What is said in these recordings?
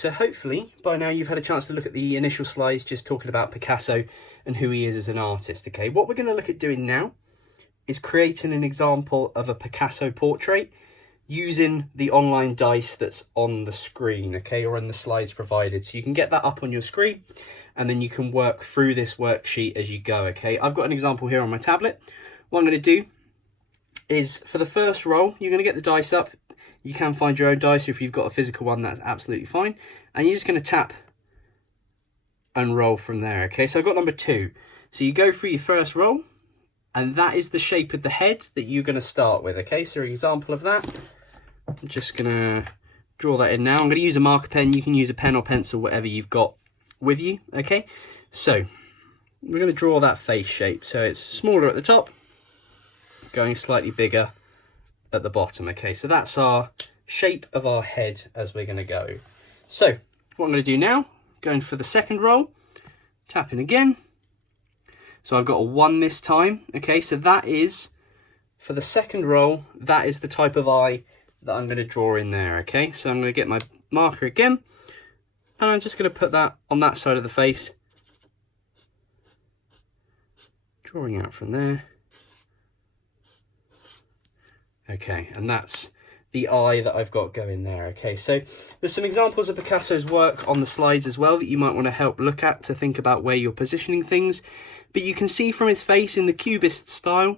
So hopefully by now you've had a chance to look at the initial slides just talking about Picasso and who he is as an artist, okay? What we're going to look at doing now is creating an example of a Picasso portrait using the online dice that's on the screen, okay, or in the slides provided. So you can get that up on your screen and then you can work through this worksheet as you go, okay? I've got an example here on my tablet. What I'm going to do is for the first roll, you're going to get the dice up. You can find your own dice, or if you've got a physical one, that's absolutely fine. And you're just going to tap and roll from there, okay? So I've got number 2. So you go through your first roll, and that is the shape of the head that you're going to start with, okay? So an example of that, I'm just going to draw that in now. I'm going to use a marker pen. You can use a pen or pencil, whatever you've got with you, okay? So we're going to draw that face shape. So it's smaller at the top, going slightly bigger at the bottom, okay? So that's our shape of our head as we're going to go. So what I'm going to do now, going for the second roll, tapping again. So I've got a 1 this time, okay? So that is, for the second roll, that is the type of eye that I'm going to draw in there, okay? So I'm going to get my marker again, and I'm just going to put that on that side of the face, drawing out from there. Okay, and that's the eye that I've got going there, okay? So there's some examples of Picasso's work on the slides as well that you might want to help look at to think about where you're positioning things. But you can see from his face in the Cubist style,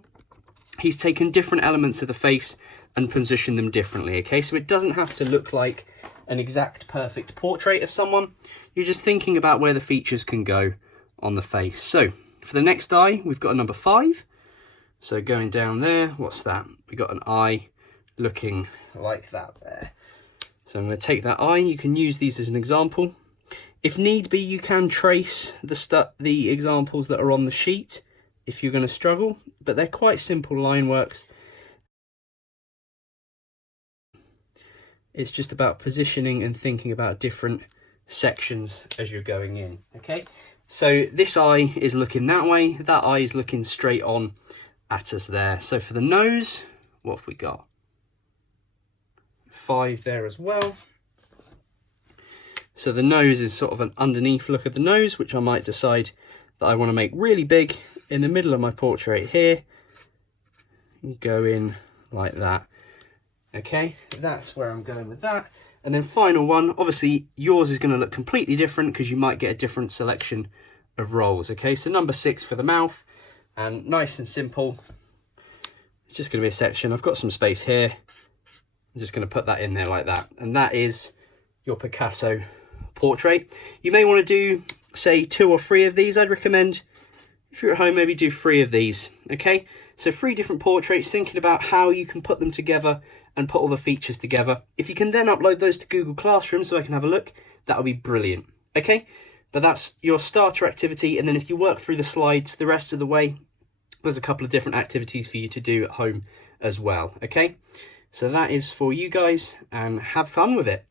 he's taken different elements of the face and positioned them differently, okay? So it doesn't have to look like an exact perfect portrait of someone. You're just thinking about where the features can go on the face. So for the next eye, we've got a number 5. So going down there, what's that? We got an eye looking like that there. So I'm going to take that eye. You can use these as an example. If need be, you can trace the examples that are on the sheet if you're going to struggle, but they're quite simple line works. It's just about positioning and thinking about different sections as you're going in, okay? So this eye is looking that way, that eye is looking straight on at us there. So for the nose, what have we got? 5 there as well. So the nose is sort of an underneath look at the nose, which I might decide that I want to make really big in the middle of my portrait here. Go in like that. Okay, that's where I'm going with that. And then final one, obviously yours is going to look completely different because you might get a different selection of rolls. Okay, so number 6 for the mouth, and nice and simple. It's just going to be a section. I've got some space here. I'm just going to put that in there like that. And that is your Picasso portrait. You may want to do, say, 2 or 3 of these. I'd recommend, if you're at home, maybe do 3 of these. Okay, so 3 different portraits, thinking about how you can put them together and put all the features together. If you can then upload those to Google Classroom so I can have a look, that would be brilliant. Okay, but that's your starter activity, and then if you work through the slides the rest of the way, there's a couple of different activities for you to do at home as well. Okay, so that is for you guys, and have fun with it.